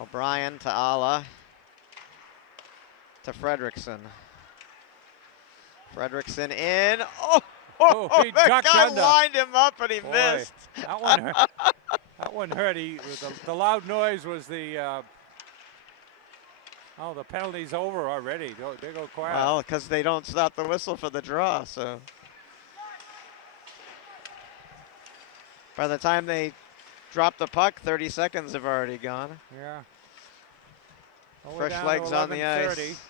O'Brien to Ala. To Fredrickson. Fredrickson in. Oh, He that ducked guy under. lined him up and he Boy, missed. That one hurt. That one hurt. The loud noise was the. The penalty's over already. They go quiet. Well, because they don't stop the whistle for the draw, so. By the time they drop the puck, 30 seconds have already gone. Yeah. Well, we're Fresh down legs to on the 11:30. ice.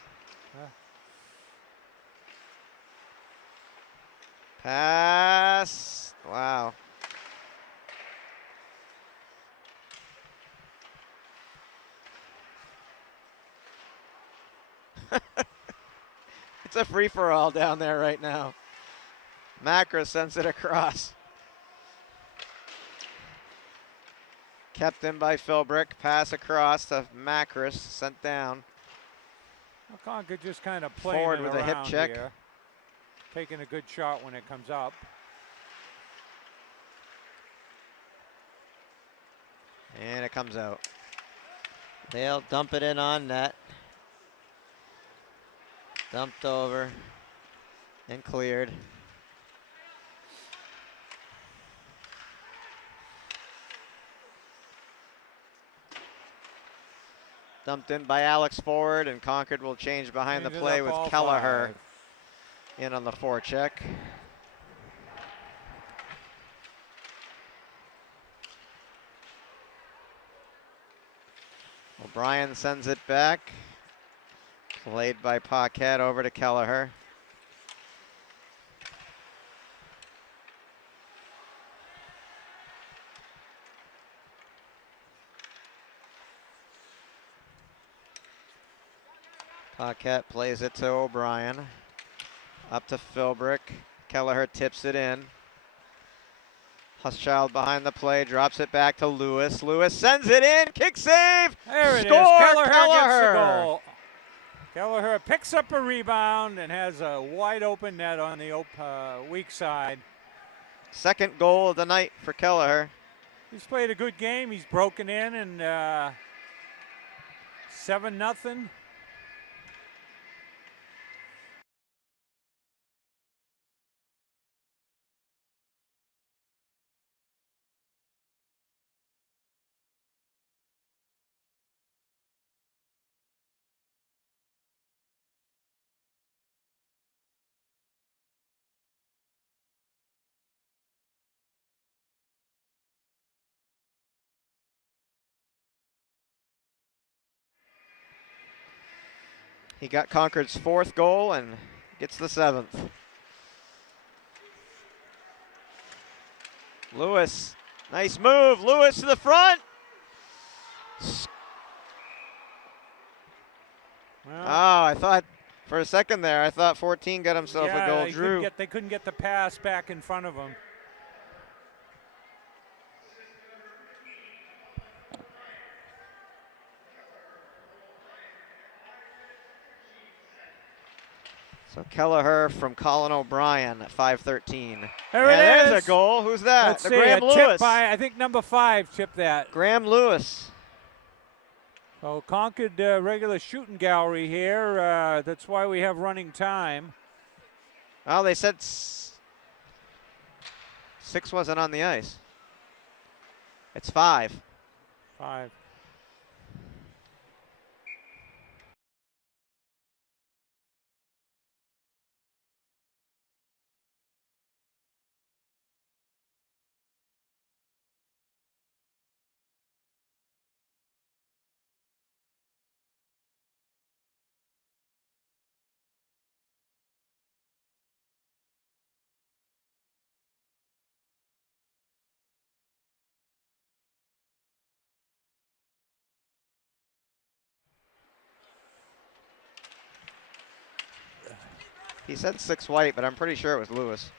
Pass. Wow. It's a free-for-all down there right now. Macra sends it across. Kept in by Philbrick. Pass across to Macris. Sent down. Well, Concord just kind of playing Forward it with a hip around check. here. Taking a good shot when it comes up. And it comes out. They'll dump it in on net. Dumped over and cleared. Dumped in by Alex Ford, and Concord will change behind the Changes play up with all Kelleher five. in on the forecheck. O'Brien sends it back. Played by Paquette over to Kelleher. Paquette plays it to O'Brien. Up to Philbrick. Kelleher tips it in. Huschild behind the play, drops it back to Lewis. Lewis sends it in, kick save! There it is. Score, Kelleher gets the Kelleher! goal. Kelleher picks up a rebound and has a wide open net on the weak side. Second goal of the night for Kelleher. He's played a good game. He's broken in and 7-0. He got Concord's fourth goal and gets the seventh. Lewis, nice move. Lewis to the front. Well, Oh, I thought for a second there, I thought 14 got himself a goal. Drew. they couldn't get the pass back in front of him. So Kelleher from Colin O'Brien at 5:13. There it There's is. a goal. Who's that? Let's see, Graham a Lewis. tip by, I think, number 5 tipped that. Graham Lewis. So Concord regular shooting gallery here. That's why we have running time. Well, they said 6 wasn't on the ice. It's 5. 5. He said 6 white, but I'm pretty sure it was Lewis.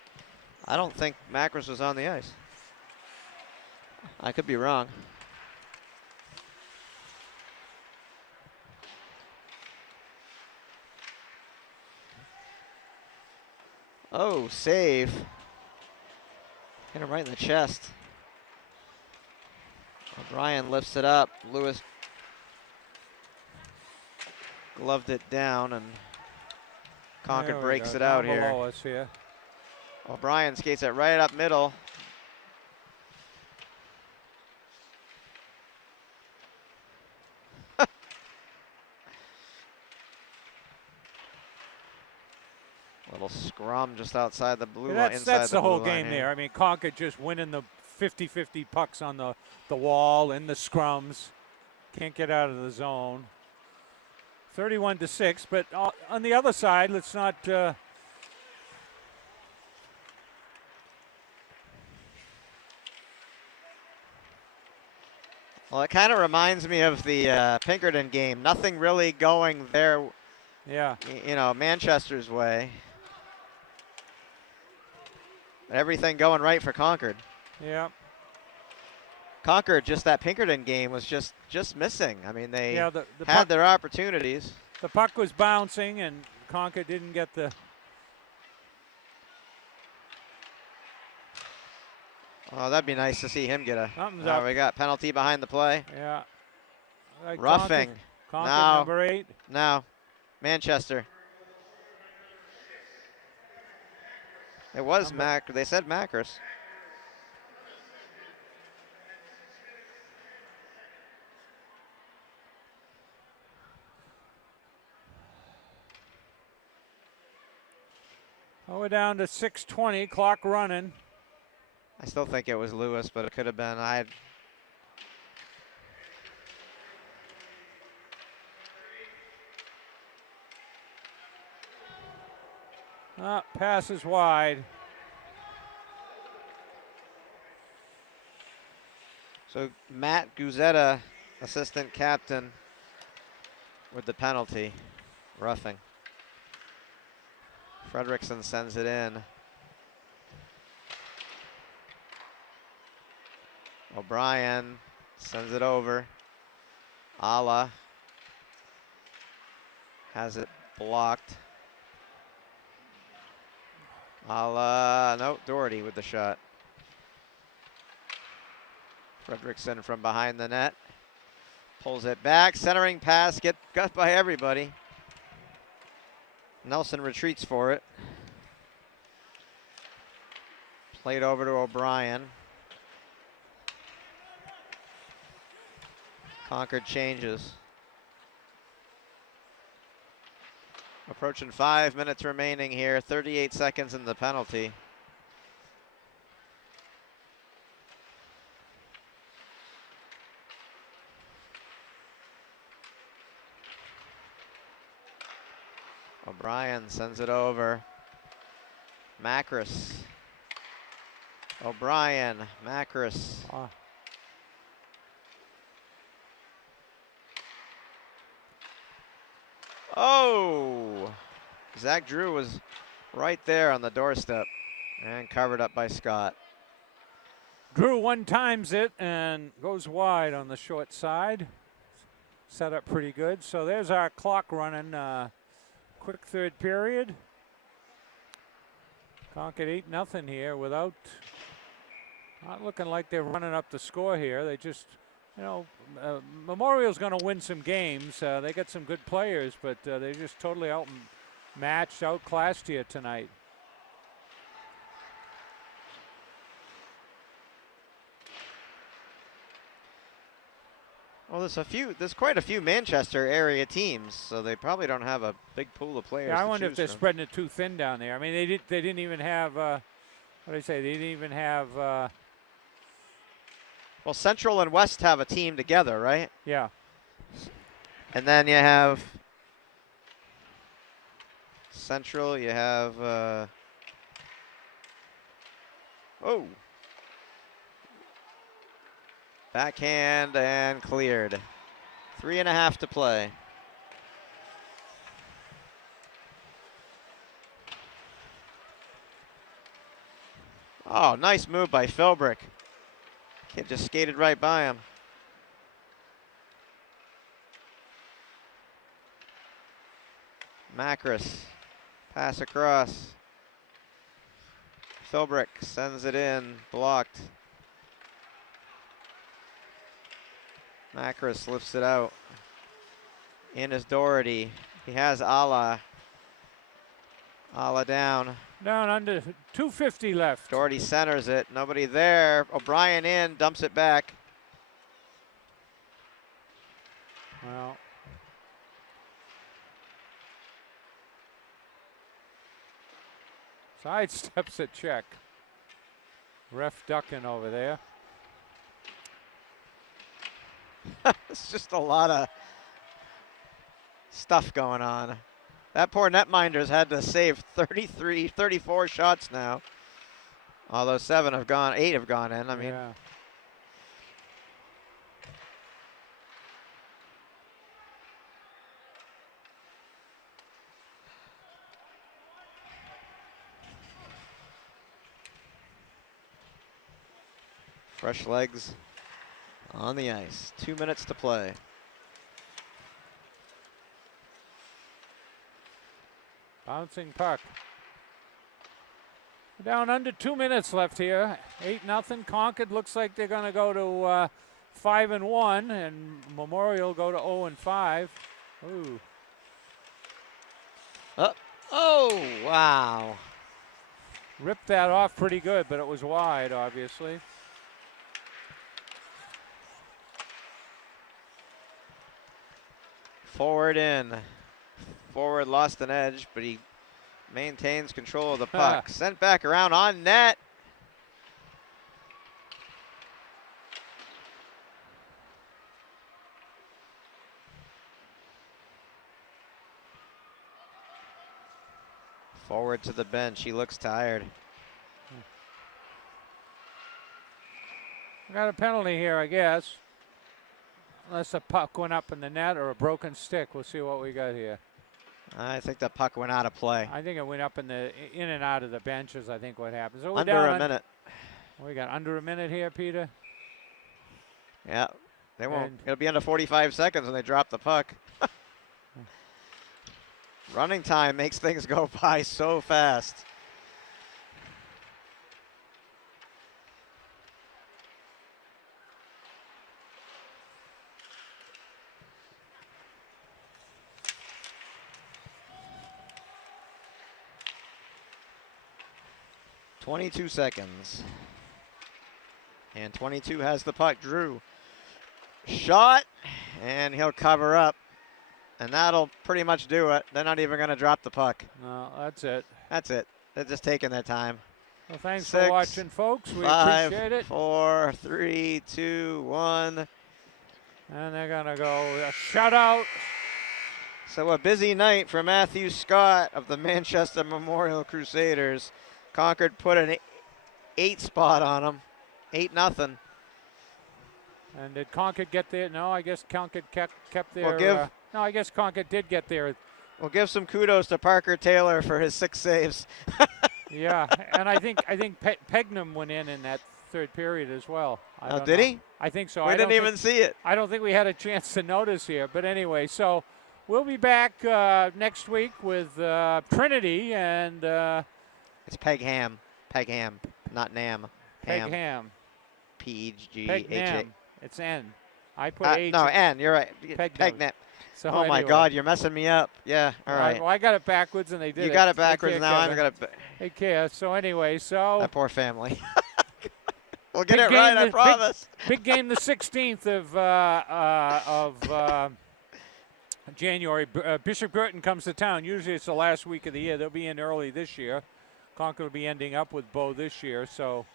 I don't think Macros was on the ice. I could be wrong. Oh, save. Hit him right in the chest. O'Brien lifts it up. Lewis gloved it down, and Concord breaks it out here. Below us here. O'Brien skates it right up middle. Little scrum just outside the blue line. That's the whole game there. I mean, Concord just winning the 50-50 pucks on the wall in the scrums. Can't get out of the zone. 31-6, but on the other side, let's not. Well, it kind of reminds me of the Pinkerton game. Nothing really going there. Yeah. You know, Manchester's way. Everything going right for Concord. Yeah. Concord, just that Pinkerton game was just missing. I mean, they the had their opportunities. The puck was bouncing, and Concord didn't get the. Oh, that'd be nice to see him get a. Something's up. We got penalty behind the play. Yeah. Roughing. Concord now, number 8. Now, Manchester. It was Mac. They said Macros. Oh, we're down to 6:20. Clock running. I still think it was Lewis, but it could have been. Passes wide. So Matt Guzetta, assistant captain, with the penalty, roughing. Fredrickson sends it in. O'Brien sends it over. Ala has it blocked. No, Doherty with the shot. Fredrickson from behind the net. Pulls it back, centering pass, got by everybody. Nelson retreats for it. Played over to O'Brien. Concord changes. Approaching 5 minutes remaining here, 38 seconds in the penalty. O'Brien sends it over. Macros. O'Brien, Macros. Oh! Zach Drew was right there on the doorstep and covered up by Scott. Drew one times it and goes wide on the short side. Set up pretty good. So there's our clock running. Quick third period. Concord 8-0 here without, not looking like they're running up the score here. They just, you know, Memorial's going to win some games. They got some good players, but they just totally outmatched, outclassed here tonight. Well, there's quite a few Manchester area teams, so they probably don't have a big pool of players. Yeah, I to wonder if choose they're from. spreading it too thin down there. I mean, they didn't even have, what do they say? They didn't even have, Well, Central and West have a team together, right? yeah. And then you have Central, you have, oh. Backhand and cleared. 3.5 to play. Oh, nice move by Philbrick. Kid just skated right by him. Macris, pass across. Philbrick sends it in, blocked. Macris lifts it out. In is Doherty. He has Ala. Ala down. Down under 2:50 left. Doherty centers it. Nobody there. O'Brien in, dumps it back. Well, side steps at check. Ref ducking over there. It's just a lot of stuff going on. That poor netminder's had to save 34 shots now. Although 8 have gone in. I mean, yeah. fresh legs on the ice. 2 minutes to play. Bouncing puck. Down under 2 minutes left here. 8-0. Concord looks like they're going to go to 5-1, and Memorial go to 0-5. Ooh. Oh, wow. Ripped that off pretty good, but it was wide, obviously. Forward in. Forward lost an edge, but he maintains control of the puck. Sent back around on net. Forward to the bench. He looks tired. Got a penalty here, I guess. Unless a puck went up in the net or a broken stick. We'll see what we got here. I think the puck went out of play. I think it went up in and out of the benches. I think what happens. So Under a minute. We got under a minute here, Peter. Yeah, they won't. It'll be under 45 seconds when they drop the puck. Running time makes things go by so fast. .22 seconds. And 22 has the puck. Drew. Shot. And he'll cover up. And that'll pretty much do it. They're not even going to drop the puck. No, that's it. That's it. They're just taking their time. Well, thanks 6, for watching, folks. We 5, appreciate it. 4, 3, 2, 1. And they're going to go a shutout. So a busy night for Matthew Scott of the Manchester Memorial Crusaders. Concord put an 8 spot on them. 8-0. And did Concord get there? No, I guess Concord kept their. Well, no, I guess Concord did get their We'll give some kudos to Parker Taylor for his 6 saves. Yeah, and I think Pegnam went in that third period as well. I Oh, don't did know. he? I think so. We didn't even see it. I don't think we had a chance to notice here. But anyway, so we'll be back next week with Trinity and It's Pegham. Pegham, not Nam. Pegham. P-E-G-H-A. Pegnam. It's N. I put H. No, N. You're right. Pegnam. Pegnam. So Oh my anyway. God, you're messing me up. Yeah. All right. Well, I got it backwards, and they did. You got it backwards Take now. care, I'm Kevin. gonna. Take care. So anyway, so That poor family. We'll get Big it game right. I this- promise. big game the 16th of January. Bishop Girton comes to town. Usually it's the last week of the year. They'll be in early this year. Concord will be ending up with Bow this year. So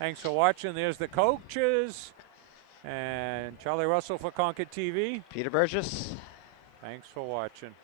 thanks for watching. There's the coaches. And Charlie Russell for Concord TV. Peter Burgess. Thanks for watching.